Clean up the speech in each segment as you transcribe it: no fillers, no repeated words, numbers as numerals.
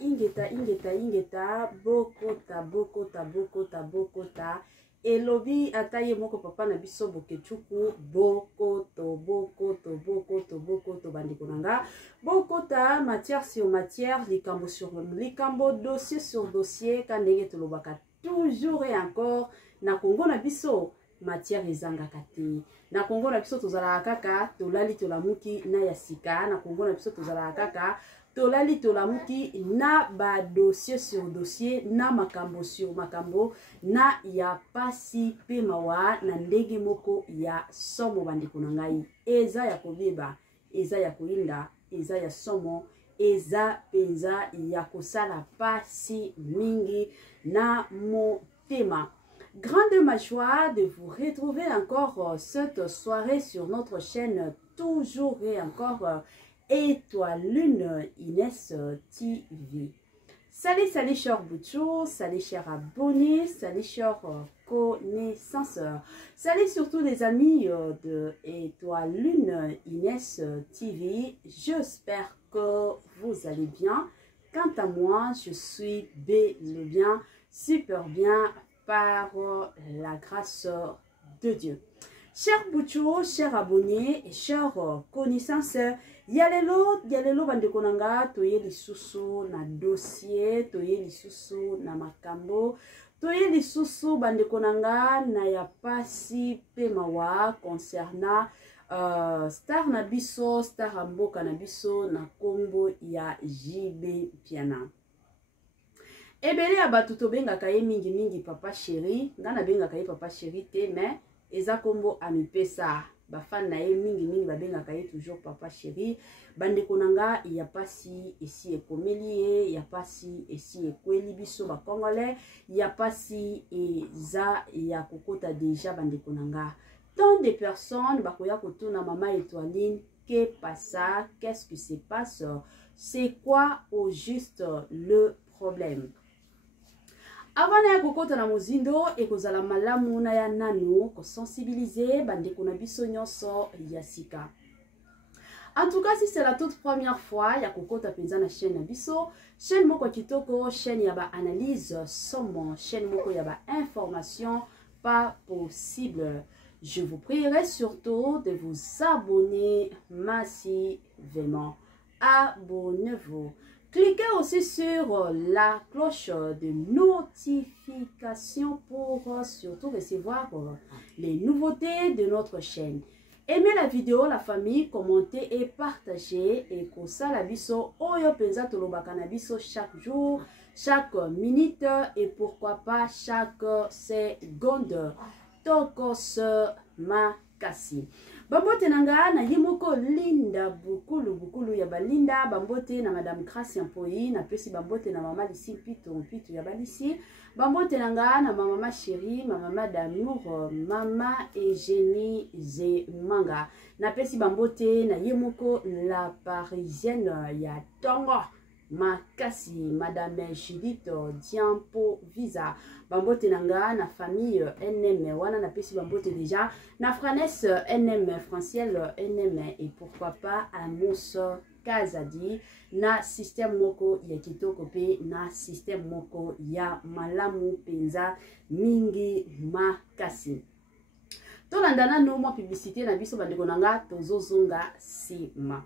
ingeta, bokota. Elobi ataye moko papa na biso bokechuku, bokoto, bandeko nanga. Bokota, matière sur matière, likambo sur likambo, dossier sur dossier, kandenge tolobaka toujours et encore, na Congo na biso, matière ezanga kate. Na Congo na biso tozala kaka, tolali tolamuki na yasika, na Congo na biso tozala kaka, tolali tolamuki na ba dossier sur dossier, na makambo sur makambo, na ya pasi pe mawa, na ndenge moko ya somo bandeko na ngai. Eza ya kobeba, eza ya koinda, eza ya somo, eza penza ya kosala pasi mingi na motema. Grande ma joie de vous retrouver encore cette soirée sur notre chaîne, toujours et encore Étoile Lune Inès TV. Salut chers Bouchou, salut chers abonnés, salut chers connaisseurs, salut surtout les amis de Étoile Lune Inès TV. J'espère que vous allez bien. Quant à moi, je suis bien, super bien, par la grâce de Dieu. Chers Bouchou, chers abonnés et chers connaisseurs, yalelo bandeko nanga, toye lisusu na dossier, toye lisusu na makambo, toye lisusu bandeko nanga na ya pasi pe mawa concernant star na biso, star amboka na biso na kombo ya JB Piana. Ebele ya batu tobengaka ye mingi papa chéri, nga na bengaka ye papa chéri te, mais eza kombo amipesa. Bafan na ye mingi babengaka ye toujours papa chéri. Bandeko nanga ya pasi esi ekomeli ye, ya pasi esi ekweli biso ba congolais, ya pasi eza ya kokota déjà bandeko nanga. Tant de personnes bakoya kotuna mama Étoiline, que passa, qu'est-ce qui se passe, c'est quoi au juste le problème? Avant na kokota na mozindo et kozala malamu na ya nanu ko sensibiliser bandeko na biso nyonso ya sika. En tout cas, si c'est la toute première fois ya kokota penza na chaîne na biso, chaîne moko kitoko, chaîne ya ba analyse somme, chaîne moko ya ba information pas possible. Je vous prierai surtout de vous abonner massivement. Abonnez-vous. Cliquez aussi sur la cloche de notification pour surtout recevoir les nouveautés de notre chaîne. Aimez la vidéo, la famille, commentez et partagez. Et kosa la biso, oyo penza tolobaka na biso chaque jour, chaque minute et pourquoi pas chaque seconde. Tokos makasi. Bambote nanga na yimoko linda bukulu ya balinda, bambote na madame Gracia Mpoi, na pesi bambote na mama Lisi Pitu ya balisi, bambote nanga na mama chérie, mama d'amour, mama Eugénie Zemanga, na pesi bambote na yimoko la parisienne ya Tongo makasi, madame Judith Diampo Visa, bambote nanga na famille NM wana na pesi bambote déjà na Franes NM Franciel NM et pourquoi pas Amos Kazadi na système moko ya kitoko pe na système moko ya malamu penza mingi makasi. Tolandana no mo publicité na biso bandeko nanga tozozonga sima.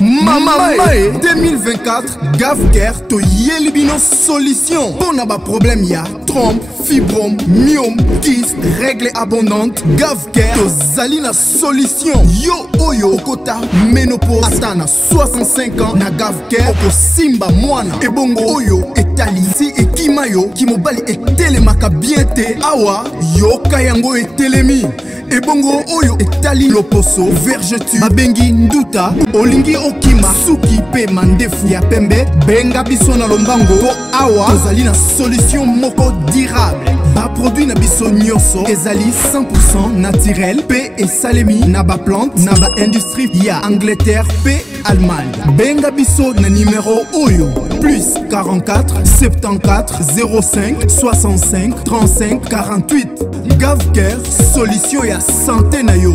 Mama 2024 Gavker to Yelibino solution. Bon aba problème ya trompe, fibrome, myome, kyste, règle abondante. Gavker to zalina solution. Yo oyo kota ménopause atana 65 ans na Gavker oko simba mwana. Ebongo oyo etali si ekimayo kimobali etelemaka bien te awa yo kayango etelemi. Ebongo oyo etali loposo vergetu babengi nduta olingi okima suki pe mandefu ya pembe benga biso na lombango po awa tozali na solution moko durable. Ba produit na biso nyonso ezali 100% naturel pe esalemi na ba plante na ba industrie ya Angleterre pe Allemagne. Benga biso na numéro oyo plus 44 74 05 65 35 48. Gavker solution ya santé na yo.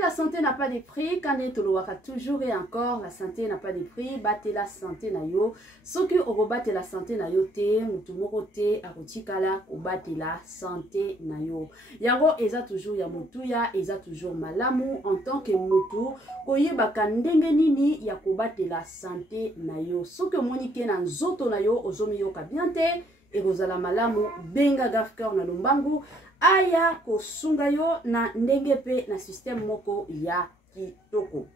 La la santé n'a pas de prix. Quand on le toujours et encore, la santé n'a pas de prix. Battez la santé na yo. Ce que on batte la santé na yo te, mutumoko te, akotikala, o batte la santé na yo. Yango eza toujours ya mutuya, eza toujours malamu en tant que mutu. Koye bakandenge nini ya ko batte la santé na yo. Ce que monike na nzoto na yo, ozomi yo kabiante, et rozala malamu, benga gafker na lumbangu. Aya kosunga yo na ndenge pe na système moko ya kitoko.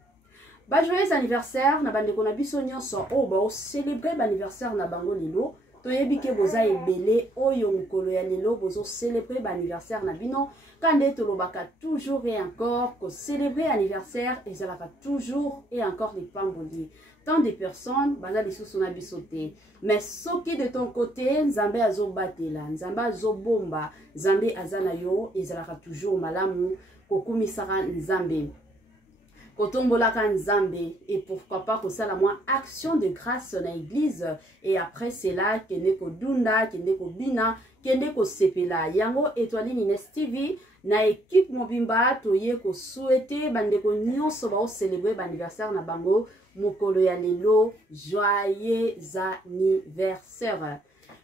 Ba joyeux anniversaire na bandeko na biso nyonso o ba o célébrer ba anniversaire na bango lelo. Toyebi ke boza ebele oyo mukolo ya lelo bozo célébrer ba anniversaire na bino. Kande tolobaka toujours et encore ko célébrer anniversaire ezalaka toujours et encore les pamboli. Tant de personnes baza lisusu na biso te. Mais soki de ton côté Nzambe azo batela, Nzambe azo bomba, Nzambe azana yo ezalaka toujours malamu kokumisaka Nzambe. Kotombolaka Nzambe et pourquoi pas que ça la moins action de grâce na église et après c'est là kende ko dunda, kende ko bina, kende ko sepela. Yango étoile Nines TV na équipe mobimba toye ko souhaiter bandeko nyonso ba o célébrer anniversaire na bango mokolo ya lelo. Joyeux anniversaire.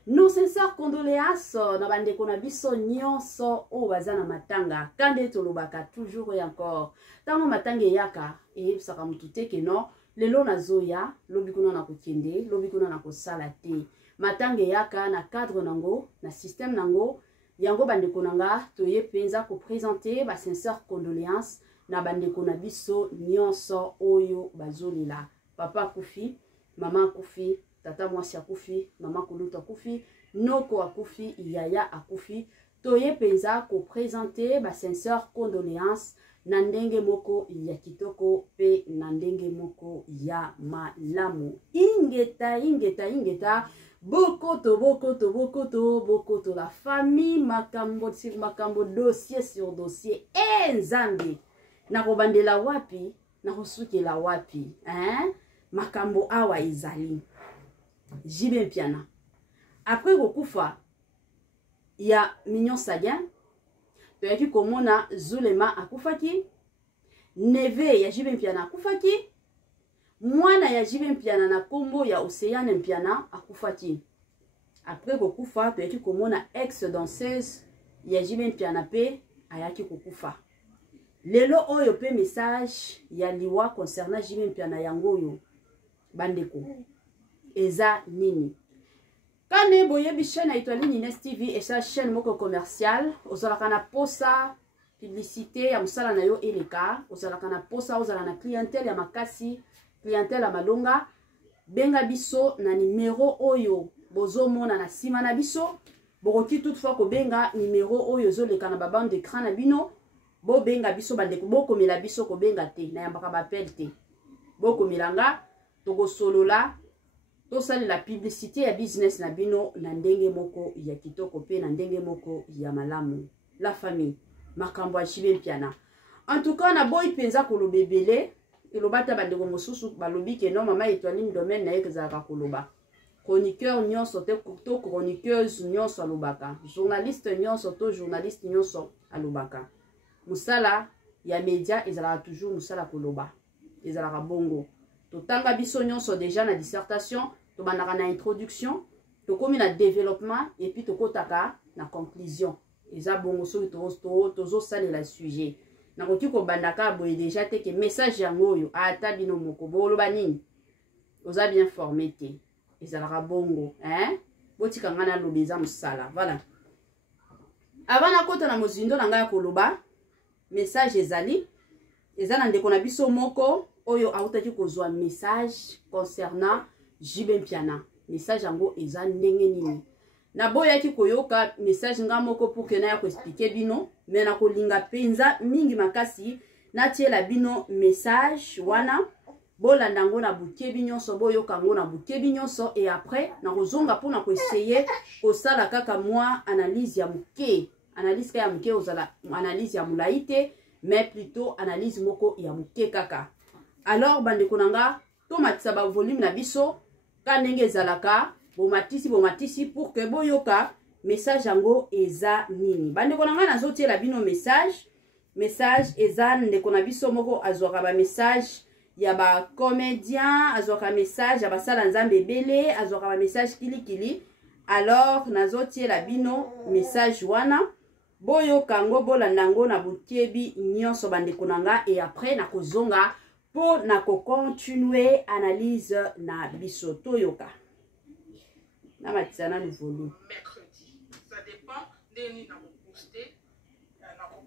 Nos sincères condoléances na bandeko na biso nyonso o bazana matanga. Kande tolobaka toujours et encore. Tango matanga yaka e saka mutute ke no lelo na zoya lobi kuna na kokende, lobi kuna na kosala te. Matanga yaka na cadre nango, na système nango. Yango bandeko nanga toye penza ko présenter ba sincères condoléances na bandeko na biso nyonso oyo bazolila. Papa akufi, mama akufi, tata mwasi akufi, mama kuluta akufi, noko akufi, yaya akufi. Toye penza ko présenter ba sincères condoléances na ndenge moko ya kitoko pe na ndenge moko ya malamu. Ingeta bokoto la famille makambo sur makambo, dossier sur dossier. Nzambe na kobandela wapi na kosukela wapi makambo awa izali jibe mpiana après kokufa ya Mignon Sagien toyaki komona Zulema akufaki, neve ya jibe mpiana akufaki, mwana ya jibe mpiana na kombo ya Océane mpiana akufaki. Après kokufa toyaki komona ex danseuse ya jibe mpiana pe ayaki kokufa. Lelo oyo pe message ya liwa concernant jibe mpiana yango yo bandeko eza nini. Kane boyebi chaîne Étoile Nines TV et sa chaîne moko commercial ozalaka na posa publicité ya musala na yo eleka, ozalaka na posa ozala na clientèle ya makasi, clientèle ya malonga, benga biso na numéro oyo bozomona na sima na biso. Bokoki toutefois ko benga numéro oyo zoleka na babande d'écran na bino. Bo benga biso bandeko boko mela biso ko benga te na yambaka bapel te. Boko milanga togo solola to sali la publicité ya business na bino na ndenge moko ya kitoko pe na ndenge moko ya malamu. La famille makambo ya chibe mpiana. En tout cas na boy penza koloba ebele elobata bandeko mosusu balobi ke non mama Étoile domaine na yekezaka koloba. Chroniqueur nyonso te to chroniqueuse nyonso alobaka. Journaliste nyonso to journaliste nyonso alobaka. Musala ya media ezalaka toujours musala koloba. Ezalaka bongo. Totanga biso nyonso déjà na dissertation, to bandaka na introduction, to komi na développement et puis to kotaka na conclusion. Eza bongo so tozo salela sujet. Na koki ko bandaka boye déjà te ke message yango yo ata bino moko boloba nini. Oza bien formé te. Ezalaka bongo, botika ngana lobeza musala. Voilà. Avant na kota na mozindo na ngaya koloba, message ezali ezana ndeko na biso moko oyo autaki kozwa message concernant jibe mpiana. Message yango eza ndenge nini. Na boyaki koyoka message nga moko pour que na ya ko expliquer bino, mais na kolinga penza mingi makasi na tiela bino message wana bolanda ngo na bukebi nyonso boyoka ngo na bukebi nyonso et après na kozonga pour na ko essayer kosala kaka moi analyse ya muke. Analyse ya muke ozala analyse ya mulaite mais plutôt analyse moko ya muke kaka. Alors bandeko nanga to matisa ba volume na biso ka ndenge ezalaka bomatisi pour que boyoka message yango eza nini. Bandeko nanga nazotiela bino message message eza ndeko na biso moko azwaka ba message ya ba comédien, azwaka message ya basala nzambe ebele, azwaka ba message kilikili. Alors nazotiela bino message wana boyoka ngo bolanda ngo na botiebi nyonso bandeko na nga, et après nakozonga po continuer analyse na biso toyoka na matisana nu volume. Mercredi, ça dépend de na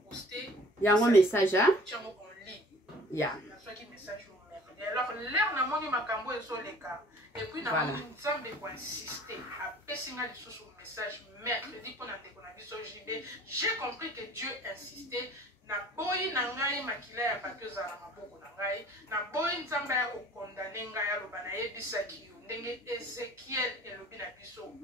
poster yango message hein tiamo en ligne ya na soki message au mercredi. Alors l'air na moni makambo ezoleka et puis na moni nzambe ko insister a pesinga lisusu message mercredi pour na ndeko na biso JB. J'ai compris que Dieu insistait na boyi na ngai makila ya bato ezala maboko na ngai, na boyi nzambe ya kokondane ngai aloba na yebisaki yo ndenge Ezekiel elobi na biso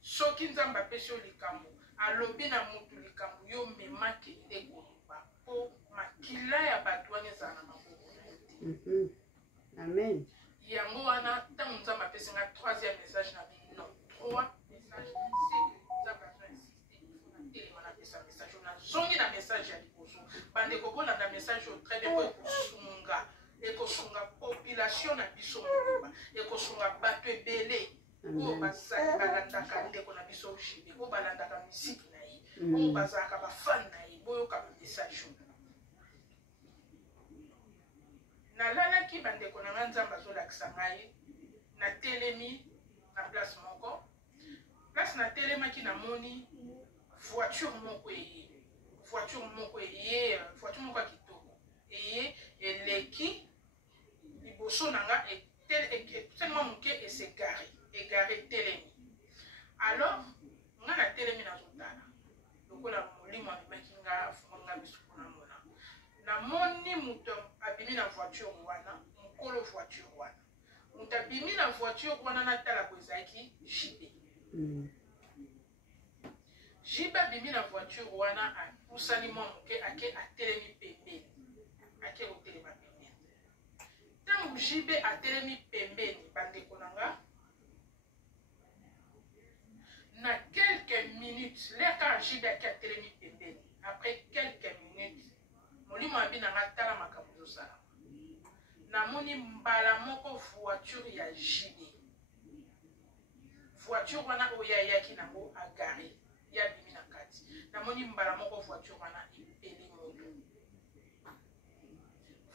soki nzambe apesi yo likambo alobi na mutu likambo yo memaki nde koloba po makila ya bato wana ezala na maboko na yo te. Amen. Yango wana ntango nzambe apesi nga troisième message na bino 3 message nzambe azoinsiste na pesa message on a zongi na message ya liboso bande ko bona na message au très bien ko sunga population na biso mobimba ekosunga bato ebele oyo bazali balandaka ndeko na biso jibe oyo balandaka misiki na ye oyo bazalaka bafani na ye boyoka bamessage nalalaki bandeko na nga nzambe azolakisa ngai na telemi na place moko place na telemaki namoni voiture moko eye voiture moko ya kitoko eye eleki liboso na nga tellement moke egare telemi. Alors nga na telemi nazotala lokola molimo abimaki nga afunganga bisuku na mona namoni moto abimi na voiture wana mokolo voiture wana moto abimi na voiture wana natala ko ezalaki jibe jibe abimi na voiture wana apusani mwa moke ake atelemi pembeni ake kotelema pembeni. Ntango jibe atelemi pembeni bandeko na nga na quelques minutes leka jibe ake atelemi pembeni après quelques minutes molimo abi na nga tala makambo ezosala namoni mbala moko voiture ya jibe voiture wana oyo ayaki nango agare ya bimi na kati namoni mbala moko voiture wana epeli moto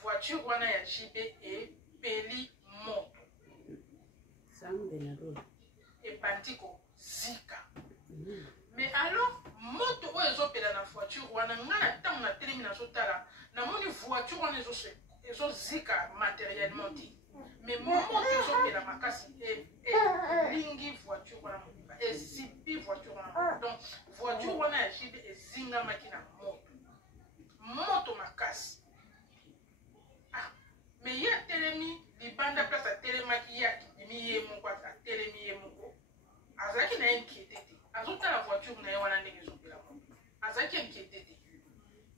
voiture wana ya jibe epeli moto ebandi kozika. Mais alors moto oyo ezopela na voiture wana nga na ntango na telemi nazotala namoni voiture wana ezozika matériellement te mais moto ezopela makasi elingi voiture wana mobimba ezipi voiture wana donc voiture wana ya jibe ezingamaki na moto makasi. Mais ye atelemi libanda place atelemaki ye akibimi ye moko atelemi ye moko azalaki na inquiété te azotala voiture na ye wana ndenge ezopela moto azalaki inquiété te.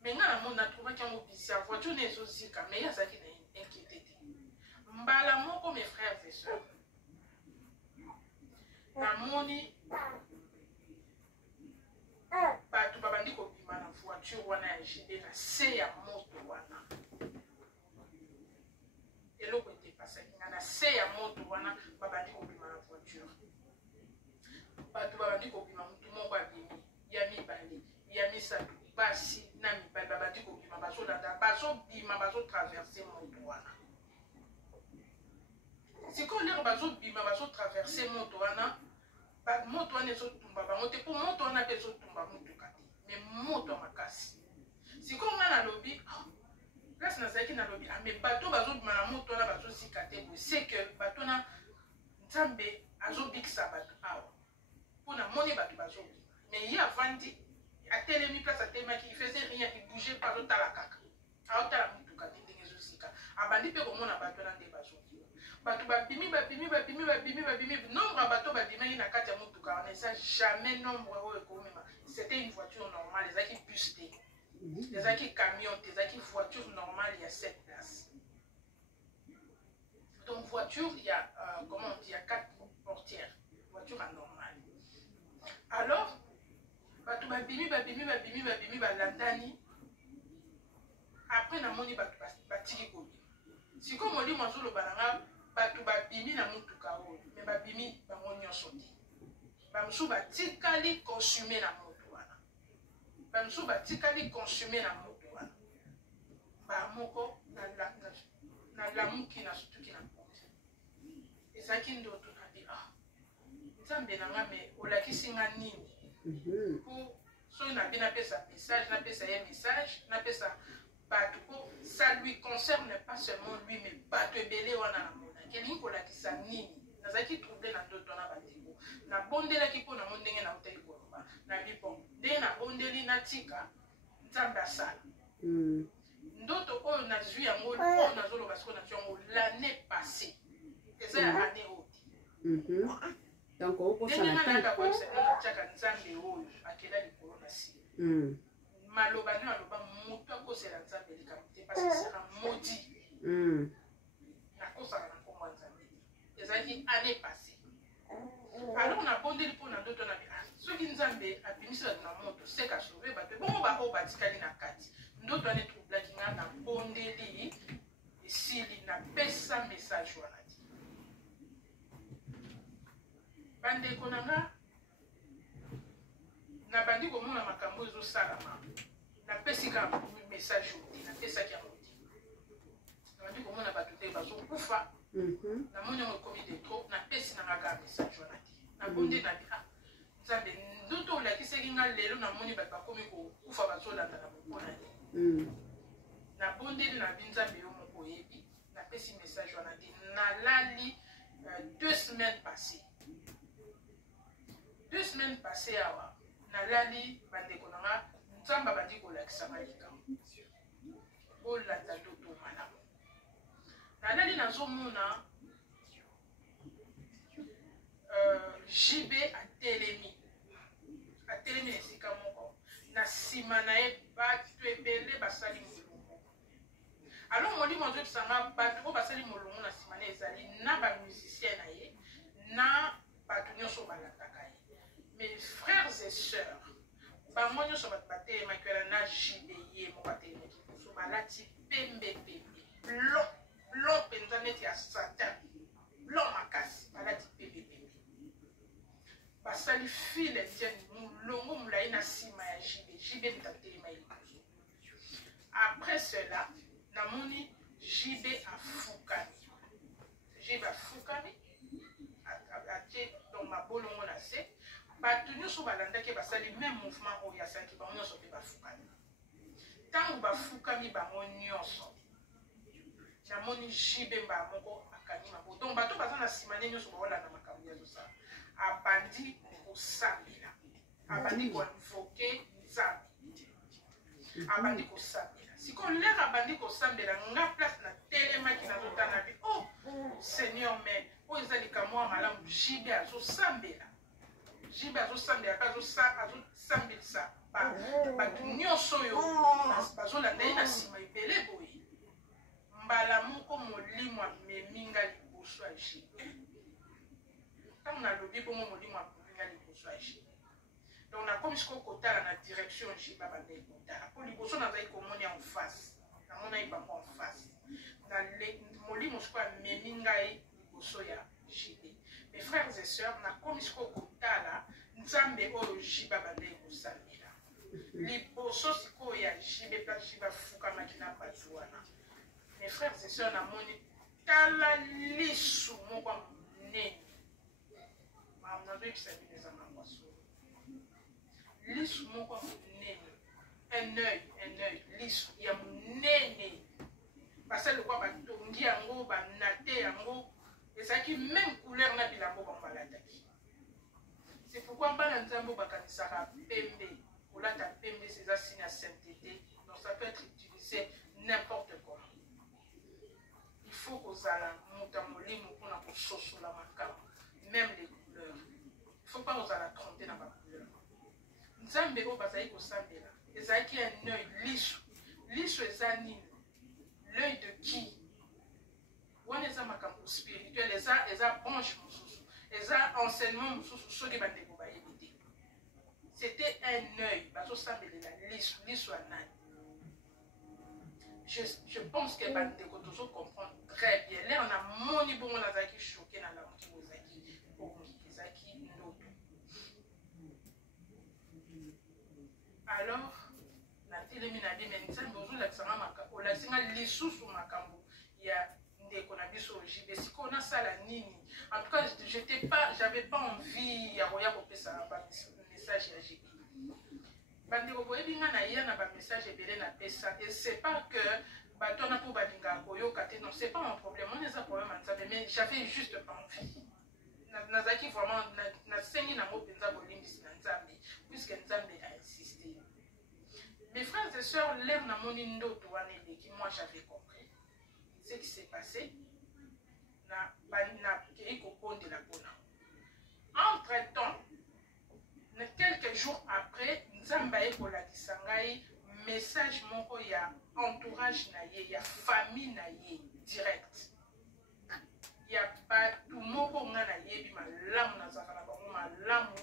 Mais nga na moni natrouvaki yango bizarre voiture na ezozika mais ye azalaki na inquiété te. Mbala moko mes frères et sœurs namoni bato babandi kobima na voiture wana ya jibe na se ya moto wana eloko ete pasaki nga na se ya moto wana babandi kobima na voiture bato babandi kobima mutu moko abimi ya mibale ya misato basi na mibale babandi kobima bazolanda bazobima bazotraverse moto wana sikoyo lero bazobima bazotraverse moto wana ezotumba bango te po moto wana mpe ezotumba motuka te mais moto ya makasi sikoyo nga nalobi place nazalaki nalobi me bato bazobima na moto wana bazozika te boye c'est que bato wana nzambe azobikisa bato awa mpona moni bato bazobima mais ye avandi atelemi place atelemaki il faisait rien il bougeait pas azotala kaka aotala motuka te ndenge ezozika abandi mpe komona bato wana nde bazobima bato babimi nombre ya bato babimaki na kati ya motuka wana eza jamais nombre oyo ekomema c'était une voiture normale ezalaki bus te ezalaki camion te ezalaki voiture normale ya 7 places. Donc voiture il y a comment on dit, il y a 4 portières, voiture anormale. Alors bato babimi balandani batiki kobima siko molimo azoloba nanga bato babimi na mutuka oyo me babimi bango nyonso te bamosusu batikali consume na moto wana bamosusu batikali consume na moto wana bamoko nalamuki na sutuki na ponte ezalaki ndoto nabi nzambe nanga me olakisi nga nini po soki nabi napesa message napesa ye message napesa bato po ça lui concerne pas seulement lui mais bato ebele wana na monaki elingi kolakisa nini nazalaki trouble na ndoto wana bandeko nabondelaki mpo na mo ndenge nautaki koloba nabi bon ndenge nabondeli natika nzambe asala ndoto oyo nazwi yango oyo nazoloba siko nazwi yango l'année passée eza ya année oyo donc ndenge nanaka koyebisa natiaka nzambe oyo akela likolo na si maloba nde maloba moto akosela nzambe likambo te parce que sera maudit nakosaka na nkombo ya nzambe ezalaki année passée alors nabondeli mpo na ndoto nabi soki nzambe abimisi bato na moto seka sauve bato bongo baoyo batikali na kati ndoto wana etroublaki nga nabondeli esili napesa message wana ti bandeko na nga nabandi komona makambo ezosalama napesi kaka message oti napesaki yango te nabandi komona bato te bazokufa namoni yango ekomi de trop napesi nanga kaka message wana te nabonde nabi nzambe ndoto olakisaki nga lelo namoni bato bakomi kokufa bazolanda na mokona te nabondeli nabi nzambe yo moko oyebi napesi message wana te nalali 2 semaines passées 2 semaines passées awa nalali bandeko nanga nzambe abandi kolakisanga likambo olanda ndoto malamu nalali nazomona JB atelemi na esika moko na nsima na ye bato ebele basali molongo alors molimo azokisanga bato oyo basali molongo na nsima na ezali na bamusicien na ye na bato nyonso balandaka ye mes frères et sœurs bango nyonso bato batelemaki wana na JB ye moko atelemaki moso balati pembe blo mpenza neti ya satan blo makasi balati pembe basali file etienne molongo molai na nsima ya JB bitatelema ye liboso après cela namoni JB afukami atie donc mabolongo na se bato nyonso balandaki basali même mouvement oyo asalaki bango nyonso mpe bafukami ntango bafukami bango nyonso namoni JB mbala moko akangi mabo donc bato baza na nsima nde nyonso baolanda makambo ya zosala abandi kosambela abandi koinvoke nzambe abandi kosambela sikoyo lere abandi kosambela nga place na telemaki nazotana bi seigneur mais oyo eza likambo ya malamu JB azosambela mpe azosambelisa bato nyonso oyo bazolanda ye na nsima ebele boye mbala moko molimo amemi nga liboso ya JB ntango nalobi bongo molimo amemi nga liboso ya JB donc nakomi sikoyo kotala na direction JB abandaki kotala mpo liboso nazali komoni en face namonaki bango en face molimo sikoyo amemi ngai liboso ya JB. Mes frères et sœurs, nakomi sikoyo kotala nzambe oyo JB abandaki kosambela liboso sikoyo ya JB mpe JB afukamaki na bato wana. Mes frères et sœurs, namoni tala lisu moko ya monene nazoyebisa bino eza mambo solo lisu moko ya monene un œil lisu ya monene basali lokwa batongi yango banate yango ezalaki même couleur na bilambo bango balataki. C'est pourquoi bana nzambe bakanisaka pembe kolata pembe eza signe ya sainteté donc ça peut être utilisé n'importe comment. Il faut kozala moto ya molimo mpona kososola makambo même les couleurs. Il faut pas ozala tromper na bacouleur. Nzambe oyo bazali kosambela ezalaki un œil lisu eza nini? L'œil de qui? Wana eza makambo spirituel eza branche mosusu eza enseignement mosusu soki bandeko bayebi te. C'était un œil bazosambelela lisu ya nani? je pense que bandeko toujours comprendre très bien. Là, on a moni bon, on a zaki choqué dans la montée aux zaki, pour zaki ndoto. Alors, la télé mina dit mais nzambe ozo la kisanga makambo, la singa lisusu makambo ya ndeko na biso JB. Si qu'on a ça la nini. En tout cas, j'avais pas envie ya roya kopé ça message ya JB. Bandeko boyebinga na ya na ba message ebele na pesa et c'est pas que batona pour balinga koyoka te, non, c'est pas un problème, on est un problème en ça, mais j'avais juste pas envie. Nazaki vraiment na sengi na mo penza bolimbisi na nzambe puisque nzambe a insisté. Mes frères et sœurs, l'air na moni ndoto wana eleki, moi j'avais compris ce qui s'est passé na kei koponde la pona. Entre-temps, quelques jours après, nzamba ekolakisa ngai message moko ya entourage na ye, ya famille na ye direct. Ya batu moko nga na yebi malamu na zaka na bango malamu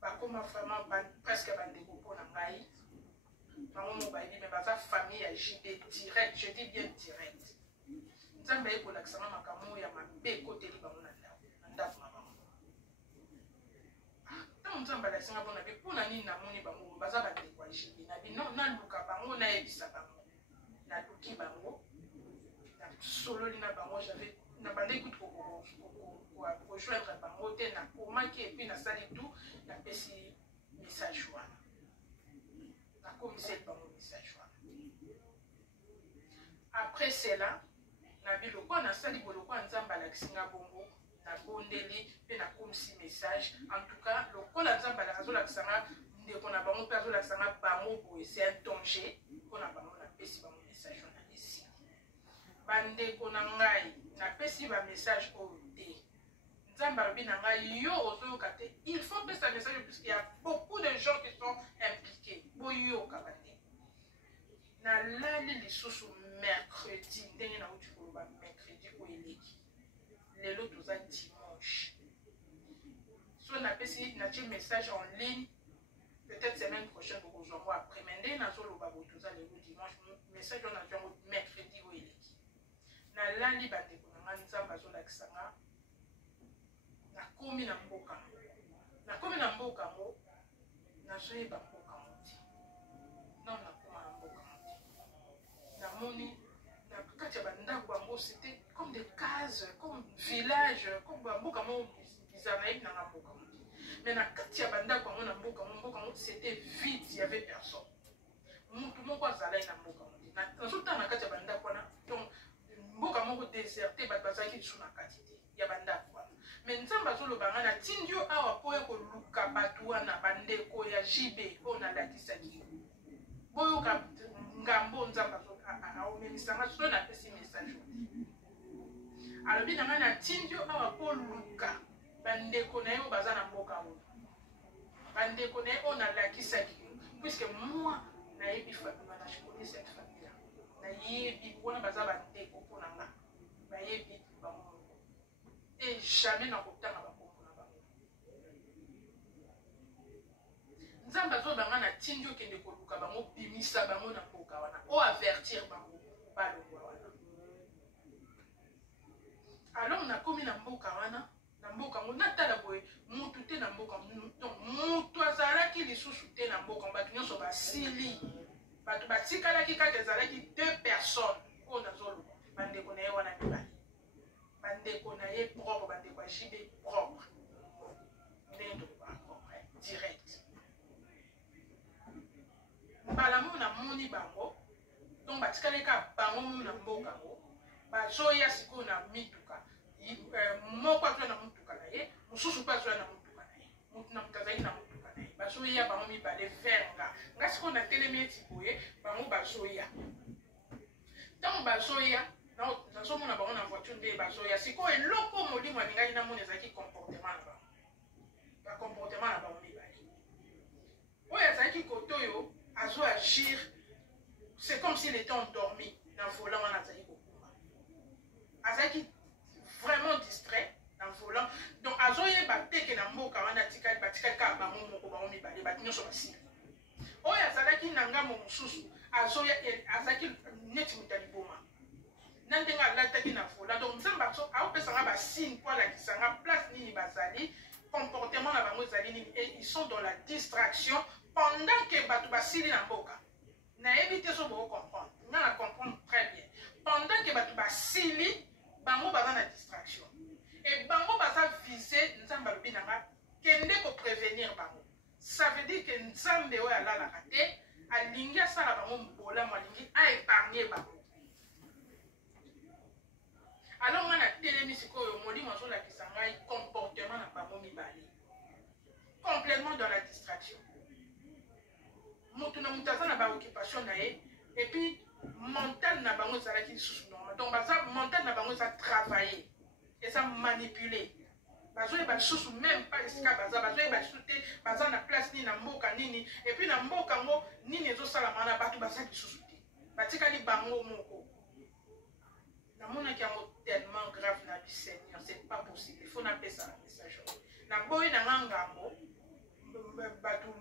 bakoma vraiment presque bandeko mpona ngai. Bango mo bayebi me baza famille ya JB direct, je dis bien direct. Nzamba ekolakisa nga makambo ya mabe ekoteli bango na ndako na bango. Nzamba la singa bona be pona nini na moni bango baza bandeko ya JB na bi non na luka bango na yebisa bango na luki bango na solo na bango j'avais na bande kutu ko rejoindre bango te na komaki et puis na sali tout na pesi message wana na commissaire bango message wana. Après cela na bi lokwa na sali boloko nzamba la singa bongo na bondeli pe na komisi message. En tout cas lokola nzamba la azola kisanga ndeko na bango pe azola kisanga bango boye c'est un danger pona bango na pesi bango message wana ici. Bandeko na ngai na pesi ba message au te nzamba lobi na ngai yo ozoyoka te, il faut pesa un message puisqu'il y a beaucoup de gens qui sont impliqués boyoka bandeko. Na lali lisusu mercredi ndenge na uti koloba mercredi ko eleki lelo toza dimanche. So na pesi na ti message en ligne peut-être semaine prochaine pour aujourd'hui après mais na solo babo toza lelo dimanche message on a jongo mercredi ko eleki. Na lali bandeko na nzamba zo la kisanga na komi na mboka mo na soye ba mboka mo ti non na koma na mboka mo ti na moni na kati ya bandako bango c'était comme des cases comme village comme ba mboka mo bizarre na na mboka mo ti mais na kati ya bandako bango na mboka mo c'était vide, il y avait personne. Mutu moko azalai na mboka mo ti na sota na kati ya bandako wana donc mboka moko déserté bazaki suna kati te ya bandako wana. Mais nzamba zolo banga na tindio awa po ya ko luka batu wana bandeko ya JB ona lakisa ki boyo ka ngambo nzamba zo aomemisanga so na pesi message. Alobi na na tindio awa po luka bandeko na yo baza na mboka wana bandeko na yo ona lakisa ki puisque moi na yebi famille na je connais cette famille là na yebi wana baza bandeko pona nga ba yebi ba et jamais na kotanga bakoko na bango. Nzamba zo banga na tindio kende koluka bango bimisa bango na mboka wana o avertir bango balongwa wana. Alors na komi na mboka wana na mboka ngo natala boye mutu te na mboka donc mutu azalaki lisusu te na mboka batu nyonso basili batu batikalaki kaka ezalaki 2 personnes o nazolo bandeko na ye wana mibali bandeko na ye propre bandeko ya JB propre ndendo propre direct mbala mo na moni bango donc batikaleka bango mo na mboka ngo bazoya sikoyo na mituka moko azwa na mutuka na ye mosusu mpe azwa na mutuka na ye mutu na mutu azali na mutuka na ye bazoya bango mibale verga nga sikoyo na telemi eti boye bango bazoya ntango bazoya nazomona bango na voiture nde bazoya sikoyo eloko molimo alingai namona ezalaki comportement na bango bacomportement na bango mibale oyo azalaki kote oyo azo agir c'est comme s'il était endormi na volant wana azali kokuma azalaki vraiment distrait na volant donc azoyeba teke na mboka wana batikali kaka bango moko bango mibale bato nyonso basili oyo azalaki na ngambo mosusu azaki neti moto aliboma na ndenge alataki na fola donc nzambe aopesanga basigne mpo alakisanga place nini bazali comportement na bango ezali nini et ils sont dans la distraction pendant que bato basili na mboka nayebi te so bokocomprendre nga na comprendre très bien pendant que bato basili bango baza na distraction et bango baza vise nzambe alobi nanga kende koprévenir bango ça veut dire que nzambe oyo alalaka te alingi asala bango mbolamu alingi aépargne bango alors nga na telemi sikoyo molimo azolakisa ngai comportement na bango mibale complètement dans la distraction moto na moto aza na baoccupation na ye et puis mental na bango ezalaki lisusu normal donc baza mental na bango eza travailler eza manipuler bazoyeba lisusu même pas esika bazoyeba lisusu te baza na place nini na mboka nini et puis na mboka yango nini ezosalama na bato baza lisusu te batikali bango moko namonaki yango tellement grave na bi Seigneur c'est pas possible il faut napesa na message na boyi na ngambo bato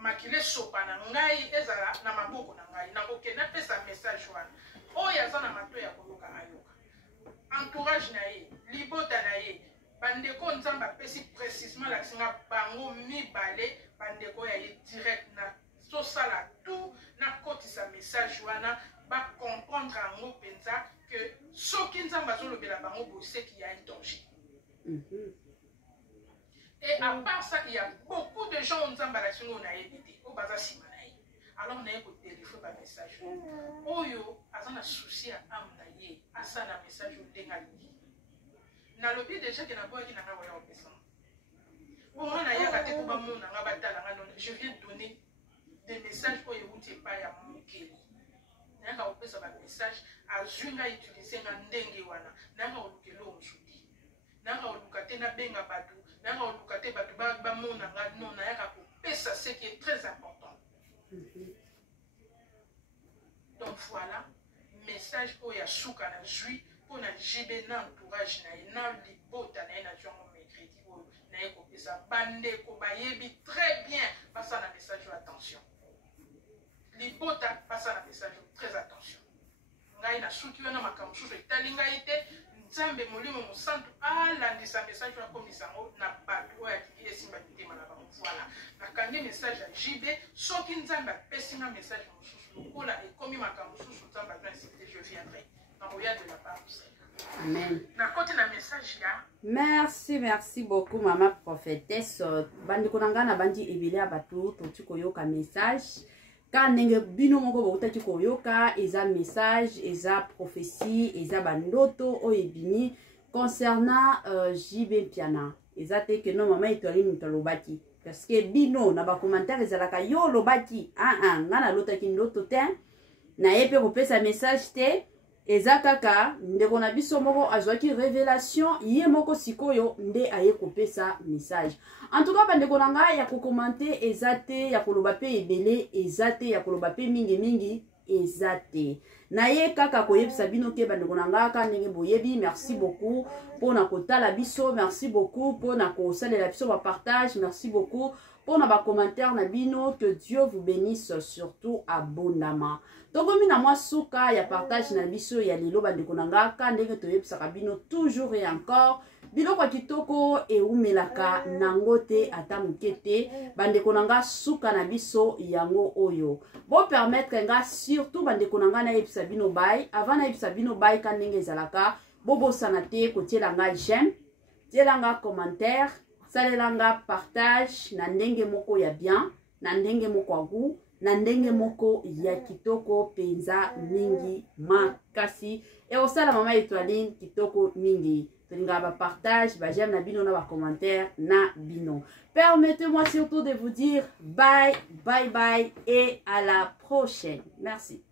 makile sopa na ngai ezala na maboko na ngai nakokende napesa message wana oyo aza na mato ya koyoka ayoka entourage na ye libota na ye bandeko nzambe apesi précisement lakisinga bango mibale bandeko ya ye direct na tosala tout na kotisa message wana bacomprendre yango mpenza que soki nzambe azolobela bango boseki ya danger. Et à part ça, il y a beaucoup de gens qui ont été au bazar simanaï. Alors, on a un téléphone par message. Oyo, azana souci à amnaye, asana message au dengali. Na lobi déjà que na boy qui n'a pas voyé au pesant. Bon, on a ya kate pour ba mon na batala nga non. Je viens donner des messages pour écouter pas ya mukeli. Na ka opesa ba message a junga utiliser nga ndenge wana. Na ka olukelo musudi. Na ka olukate na benga batu. Nanga olukate batu ba mona nga non na yaka kopesa ce qui est très important. Donc voilà, message pour ya souka na jui pour na jibe na entourage na libota na jongo mercredi pour na kopesa bande ko bayebi très bien passa na message attention. Libota passa na message très attention. Ngai na souki wana makamsu etali ngai te nzambe molimo mosantu alandisa message wa komisango na bato oyo akiki esimba mitema na bango voilà nakangi message ya JB soki nzambe apesi nga message mosusu lokola ekomi makambo mosusu nzambe azoinsiste je viendrai nakoya de la part du Seigneur. Amen. Na kote na message ya merci beaucoup mama prophétesse bandeko na nga na bandi ebele ya bato toti koyoka message ka ndenge bino moko bokutaki koyoka eza message eza prophétie eza bandoto oyo ebimi concernant JB Piana eza te ke no mama etwali mutu alobaki parce que bino na bacommentaire ezalaka yo lobaki nga nalotaki ndoto te na ye mpe kopesa message te eza kaka ndeko na biso moko azwaki révélation ye moko sikoyo nde aye kopesa message. En tout cas bandeko na nga ya kokomante eza te ya koloba pe ebele eza te ya koloba pe mingi eza te na ye kaka koyebisa bino ke bandeko na nga ka ndenge boyebi. Merci beaucoup pona kotala biso, merci beaucoup pona kosalela biso ba partage, merci beaucoup pona ba commentaire na bino. Que Dieu vous bénisse surtout abondamment. Tokomi na mwa suka ya partage na biso ya lelo bandeko na nga ka ndenge toyebisaka bino toujours et encore biloko kitoko eumelaka nango te ata moke te bandeko na nga suka na biso yango oyo bo permettre nga surtout bandeko na nga nayebisa bino bai avant nayebisa bino bai ka ndenge ezalaka bobosana te kotiela nga j'aime tiela nga commentaire salela nga partage na ndenge moko ya bien na ndenge moko ya goût na ndenge moko ya kitoko penza mingi makasi et osala mama Étoiline kitoko mingi tolinga ba partage ba j'aime na bino na ba commentaire na bino. Permettez-moi surtout de vous dire bye et à la prochaine. Merci.